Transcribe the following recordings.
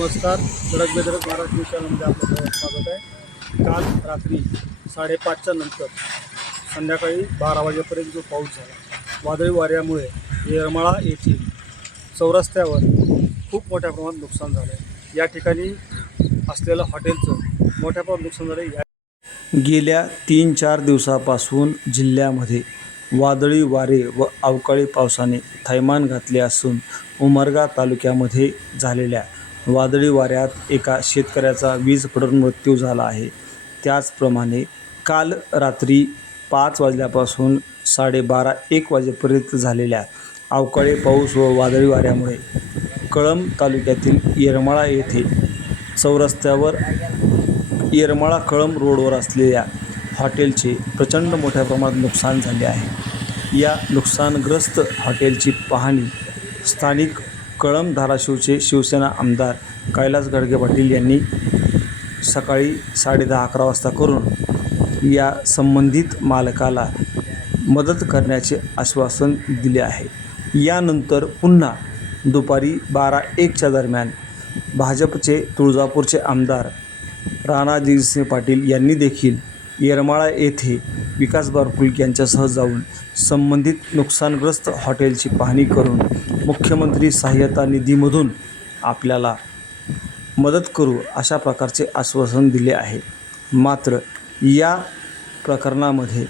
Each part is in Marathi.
नमस्कार. धडक बेधडक महाराष्ट्र चॅनलमध्ये आपलं स्वागत आहे. काल रात्री 5:30च्या नंतर संध्याकाळी 12 वाजेपर्यंत जो पाऊस झाला, वादळी वाऱ्यामुळे येरमाळा येथील चौरस्त्यावर खूप मोठ्या प्रमाणात नुकसान झालं आहे. या ठिकाणी असलेलं हॉटेलचं मोठ्या प्रमाणात नुकसान झालं आहे. गेल्या 3-4 दिवसापासून जिल्ह्यामध्ये वादळी वारे व अवकाळी पावसाने थैमान घातले असून उमरगा तालुक्यामध्ये झालेल्या वादळी वाऱ्यात एका शेतकऱ्याचा वीज पडून मृत्यू झाला आहे. त्याचप्रमाणे काल रात्री 5 वाजल्यापासून 12:30-1 वाजेपर्यंत झालेल्या अवकाळी पाऊस व वादळी वाऱ्यामुळे कळंब तालुक्यातील येरमाळा येथे चौरस्त्यावर येरमाळा कळंब रोडवर असलेल्या हॉटेलचे प्रचंड मोठ्या प्रमाणात नुकसान झाले आहे. या नुकसानग्रस्त हॉटेलची पाहणी स्थानिक कळंब धाराशिवचे शिवसेना आमदार कैलास गडगे पाटील यांनी सकाळी 10:30-11 वाजता करून या संबंधित मालकाला मदत करण्याचे आश्वासन दिले आहे. यानंतर पुन्हा दुपारी 12-1च्या दरम्यान भाजपचे तुळजापूरचे आमदार राणाजगजितसिंह पाटील यांनी देखील येरमाळा येथे विकास बारकुलके यांच्यासह जाऊन संबंधित नुकसानग्रस्त हॉटेलची पाहणी करून मुख्यमंत्री सहाय्यता निधीमधून आपल्याला मदत करू अशा प्रकारचे आश्वासन दिले आहे. मात्र या प्रकरणामध्ये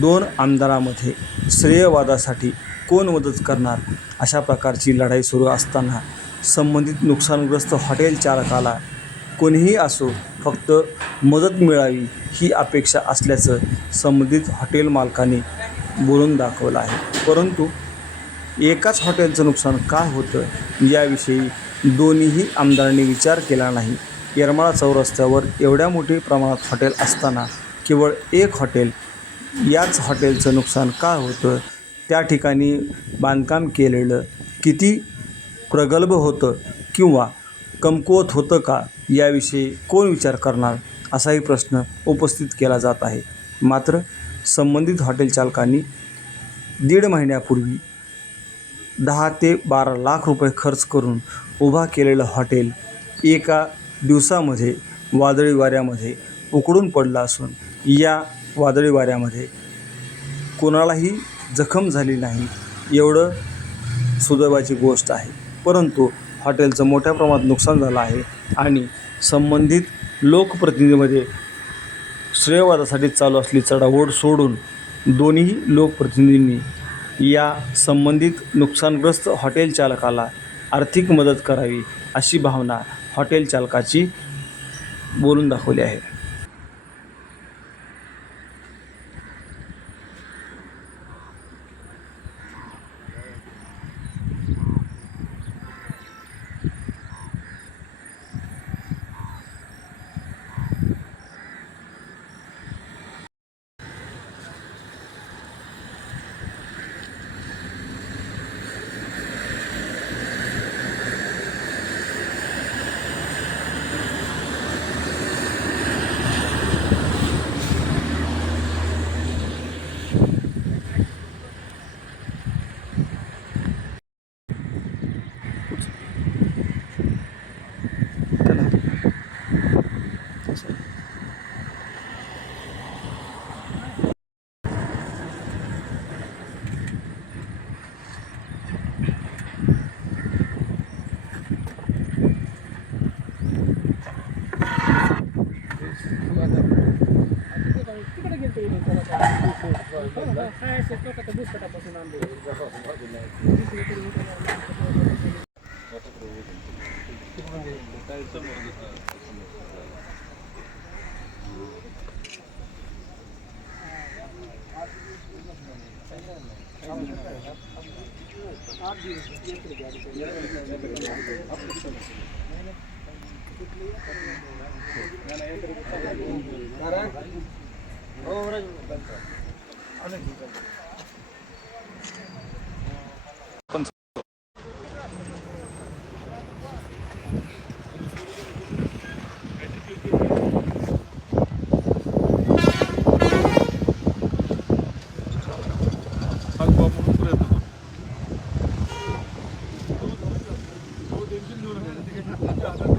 2 आमदारांमध्ये श्रेयवादासाठी कोण मदत करणार अशा प्रकारची लढाई सुरू असताना संबंधित नुकसानग्रस्त हॉटेल चालकाला कोणीही असो फक्त मदत मिळावी ही अपेक्षा असल्याचं संबंधित हॉटेल मालकाने बोलून दाखवलं आहे. परंतु एकाच हॉटेलचं नुकसान काय होतं याविषयी दोन्हीही आमदारांनी विचार केला नाही. येरमाळा चौरस्त्यावर एवढ्या मोठ्या प्रमाणात हॉटेल असताना केवळ एक हॉटेल, याच हॉटेलचं नुकसान काय होतं, त्या ठिकाणी बांधकाम केलेलं किती प्रगल्भ होतं किंवा कमकुवत होतं का याविषयी कोण विचार करणार असाही प्रश्न उपस्थित केला जात आहे. मात्र संबंधित हॉटेल चालकांनी 1.5 महिन्यापूर्वी 10 ते 12 लाख रुपये खर्च करून उभा केलेलं हॉटेल एका दिवसामध्ये वादळी वाऱ्यामध्ये उकडून पडलं असून या वादळी वाऱ्यामध्ये कोणालाही जखम झाली नाही एवढं सुदैवाची गोष्ट आहे. परंतु हॉटेलचं मोठ्या प्रमाणात नुकसान झालं आहे आणि संबंधित लोकप्रतिनिधीमध्ये श्रेयवादासाठी चालू असलेली चढाओढ सोडून दोन्ही लोकप्रतिनिधींनी या संबंधित नुकसानग्रस्त हॉटेल चालकाला आर्थिक मदत करावी अशी भावना हॉटेल चालकाची बोलून दाखवली आहे. आता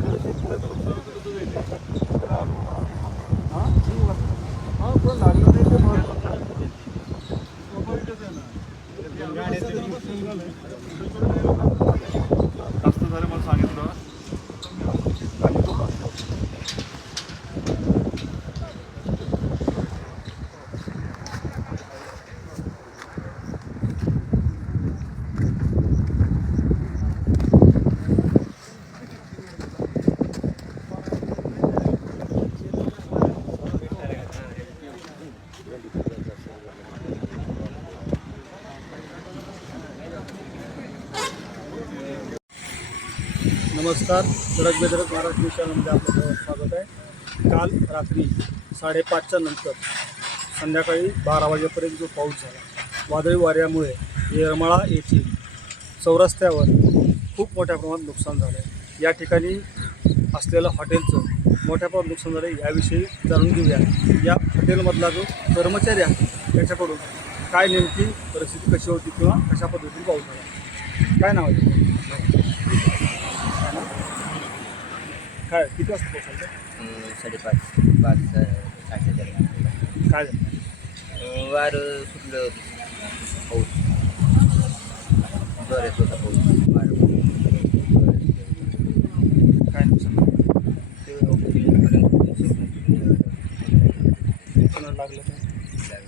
नमस्कार. धडक बेधडक महाराष्ट्र न्यूज चॅनलमध्ये आपलं सर्वांचं स्वागत आहे. काल रात्री 5:30च्या नंतर संध्याकाळी 12 वाजेपर्यंत जो पाऊस झाला, वादळी वाऱ्यामुळे येरमाळा येथील चौरस्त्यावर खूप मोठ्या प्रमाणात नुकसान झालं आहे. या ठिकाणी असलेलं हॉटेलचं मोठ्या प्रमाणात नुकसान झालं आहे. याविषयी जाणून घेऊया. या हॉटेलमधला जो कर्मचारी आहे त्याच्याकडून काय नेमकी परिस्थिती कशी होती किंवा कशा पद्धतीने पाऊस झाला. काय नाव आहे? काय किती वाजता पोहोचायचं? 5:30 दरम्यान. काय झालं? वारं सुटलं, पाऊस जोरात होता, पाऊस वारं काय नुकसान कोणाला लागलं काय?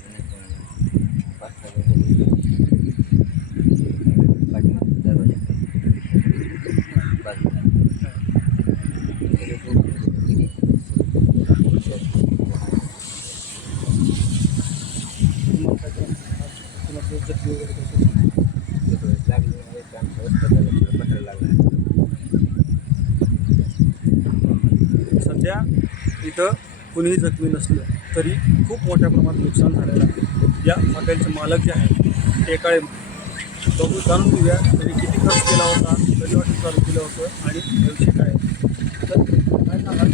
जखमी वगैरे सध्या इथं कुणीही जखमी नसलं तरी खूप मोठ्या प्रमाणात नुकसान झालेलं आहे. या हॉटेलचे मालक जे आहेत ते काळे बघू जाणून घेऊया त्यांनी किती खर्च केला होता, कधी हॉटेल चालू केलं होतं आणि याविषयी काय तर काय सांगा.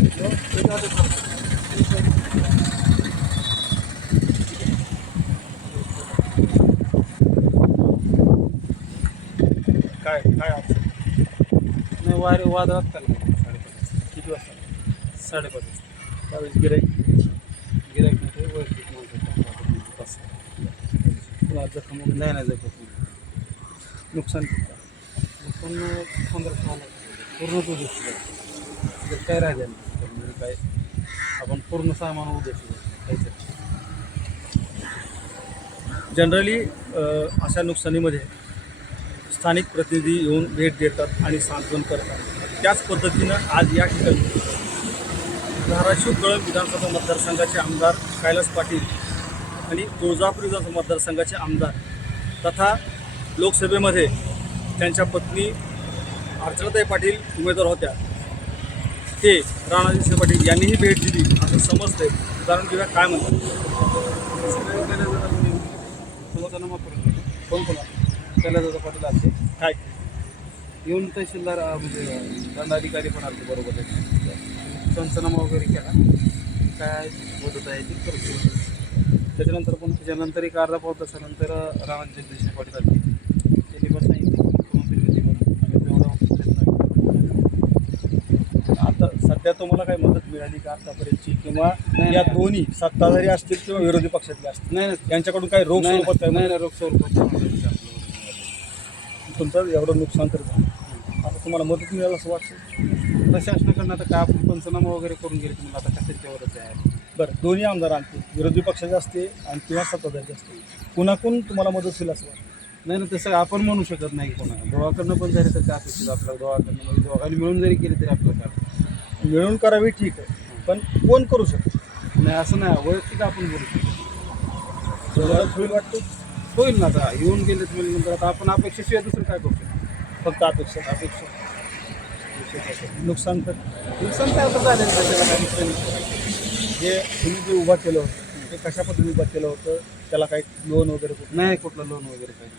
काय काय अडचण? नाही वादळात चाललं 5:30. किती वाजता? 5:30. त्यावेळेस गिराईक गिराईक नाही, वैयक्तिक माणसं तुला जखम वगैरे नाही जगत नुकसान किती? पण 15 पूर्णच उद्देश जर काय राहिलं नाही तर म्हणजे काय आपण पूर्ण सामान उद्देश खायचं. जनरली अशा नुकसानीमध्ये स्थानिक प्रतिनिधी येऊन भेट देतात आणि सांत्वन करतात. त्याच पद्धतीनं आज या ठिकाणी धाराशिव कळंब विधानसभा मतदारसंघाचे आमदार कैलास पाटील आणि तुळजापूर विधानसभा मतदारसंघाचे आमदार तथा लोकसभेमध्ये त्यांच्या पत्नी अर्चनाताई पाटील उमेदवार होत्या ते राणाजी पाटील यांनीही भेट दिली असं समजतंय. उदाहरण घेऊया काय म्हणतात. कोण कोण कैलास पाटील आले, काय येऊन तहसीलदार म्हणजे दंडाधिकारी पण आले बरोबर पंचनामा वगैरे केला, काय मदत आहे ती करतो. त्याच्यानंतर एक अर्धा पाऊण तासानंतर राणाजी जगदीश पाटील आले, त्यांनी पण सांगितलं मुख्यमंत्री निधीमधून आता सध्या तुम्हाला काही मदत मिळाली का आतापर्यंतची किंवा या दोन्ही सत्ताधारी असतील किंवा विरोधी पक्षातले असतील नाही यांच्याकडून काही रोख स्वरूपात काय नाही रोग स्वरूपात तुमचं एवढं नुकसान तर झालं, आता तुम्हाला मदत मिळालं असं वाटतं? प्रशासनाकडनं आता काय आपण पंचनामा वगैरे करून गेले तुम्हाला आता कशाच्यावरच आहे. बरं, दोन्ही आमदार आणते, विरोधी पक्षाचे असते आणि किंवा सत्ताधारी असते, कुणाकडून तुम्हाला मदत होईल असं वाटतं? नाही ना तसं आपण म्हणू शकत नाही कोणा दोघाकडनं पण झाले तर काय अपेक्षित आपल्याला दोघाकडनं म्हणजे दोघांनी मिळून जरी केली तरी आपलं काय मिळून करावी ठीक आहे, पण कोण करू शकतो? नाही असं नाही वैयक्तिक आपण बोलू शकतो. मदत होईल वाटतं? होईल ना आता येऊन गेले तुम्ही नंतर आता आपण अपेक्षेशिवाय दुसरं काय करू शकतो. फक्त अपेक्षा नुकसान तर नुकसान काय आता झालेलं त्याच्याला काही नुकसान नाही. जे तुम्ही जे उभा केलं होतं ते कशा पद्धतीने उभं केलं होतं, त्याला काही लोन वगैरे कुठं नाही कुठलं लोन वगैरे काही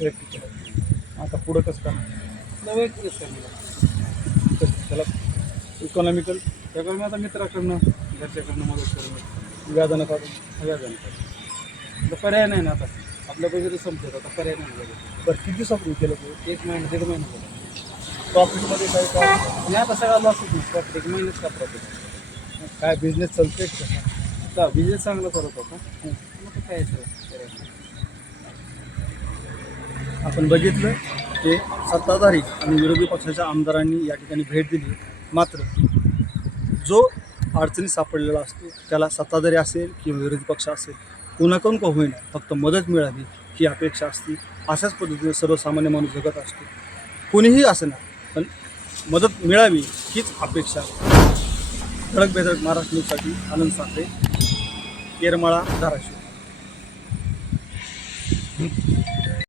वैयक्तिक केलं. आता पुढं कसं करणार? वैयक्तिकच करणार त्याला इकॉनॉमिकल त्याकडे मी आता मित्राकडनं घरच्याकडनं मदत करून व्याजानं काढून सगळ्या जण आता पर्याय नाही ना आता आपल्या पैसे तर संपतात आता पर्याय नाही लागेल. बरं किती दिवसापूर्वी केलं ते? 1 महिना 1.5 महिना झाला. प्रॉफिटमध्ये काही काय आणि आता सगळा लॉसच नाही प्रॉफिट 1 महिन्याच का प्रॉफिट काय बिझनेस चालतोय कसा? का बिझनेस चांगला करत होता मग काय पर्याय. आपण बघितलं की सत्ताधारी आणि विरोधी पक्षाच्या आमदारांनी या ठिकाणी भेट दिली, मात्र जो अडचणी सापडलेला असतो त्याला सत्ताधारी असेल किंवा विरोधी पक्ष असेल कोणाकडून का होईना फक्त मदत मिळावी ही अपेक्षा असते. अशाच पद्धतीने सर्वसामान्य माणूस जगत असतो, कोणीही असे ना पण मदत मिळावी हीच अपेक्षा. धडक बेधडक महाराष्ट्र न्यूजसाठी आनंद साखरे, येरमाळा, धाराशिव.